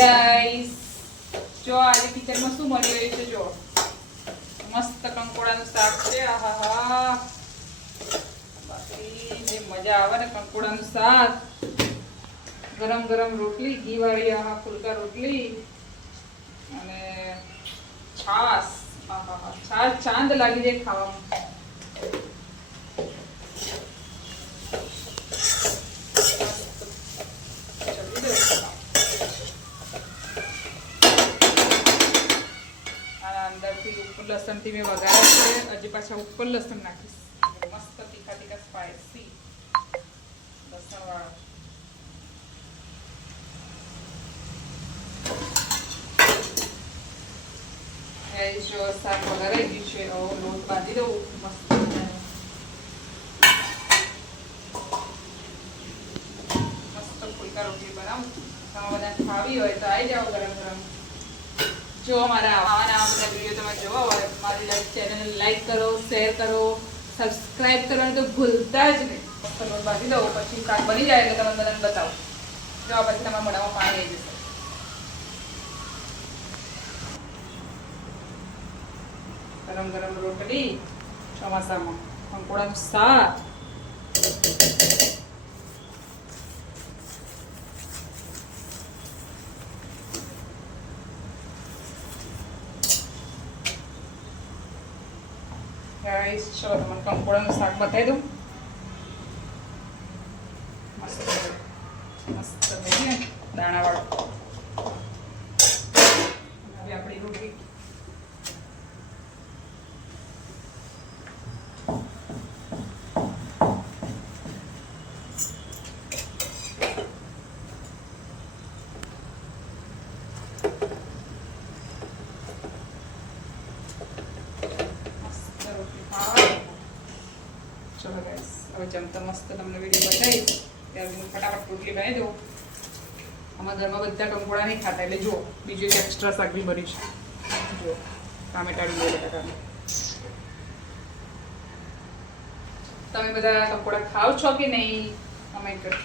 Guys, જો આજે કિચનમાં શું મળી રહ્યું છે? જો મસ્ત કંકોડાનું શાક છે. આહાહા, બાકી જે મજા આવે ને કંકોડાનું શાક, ગરમ ગરમ રોટલી, ઘી વાળી આહા ફુલકા રોટલી અને છાસ. આહાહા, છાસ ચાંદ લાગી જાય ખાવામાં. લસણથી મેં વઘાર્યા છે. હજી પાછા ઉપર લસણ નાખીશ. મસ્ત તીખા તીખા સ્પાઈસી લસણ વાળા. જો શાક વઘારાઈ ગયું છે. લોટ બાંધી દઉં મસ્ત. મસ્ત ફુલકા રોટલી બનાવું. તમે બધા ખાવી હોય તો આવી જાઓ ગરમ ગરમ. જો મારા આવા બધા વિડીયો તમે જોવા હોય મારી ચેનલને લાઈક કરો, શેર કરો, સબસ્ક્રાઇબ કરવાનું તો ભૂલતા જ નહીં. લોટ બાંધી દઉં પછી શાક બની જાય એટલે તમે બધાને બતાવો. જો પછી તમારા મોઢામાં પાણી આવી જશે. ગરમ ગરમ રોટલી, ચોમાસામાં કંકોડાનું શાક. ગાઈસ, ચલો તમને કંકોડાનું શાક બતાવી દઉં. મસ્ત મસ્ત બની દાણાવાળું. હવે આપણી રોટલી. ચલો ગાઈસ, હવે જમતા મસ્ત તમને વિડીયો બતાવીશ ત્યારે હું ફટાફટ રોટલી બનાવી દઉં. અમારા ઘરમાં બધા કંકોડા નહીં ખાતા એટલે જો બીજું એક એક્સ્ટ્રા શાક બી ભરી છે. જો ટામેટા બી બટાકા. તમે બધા કંકોડા ખાવ છો કે નહીં કમેન્ટ કરો.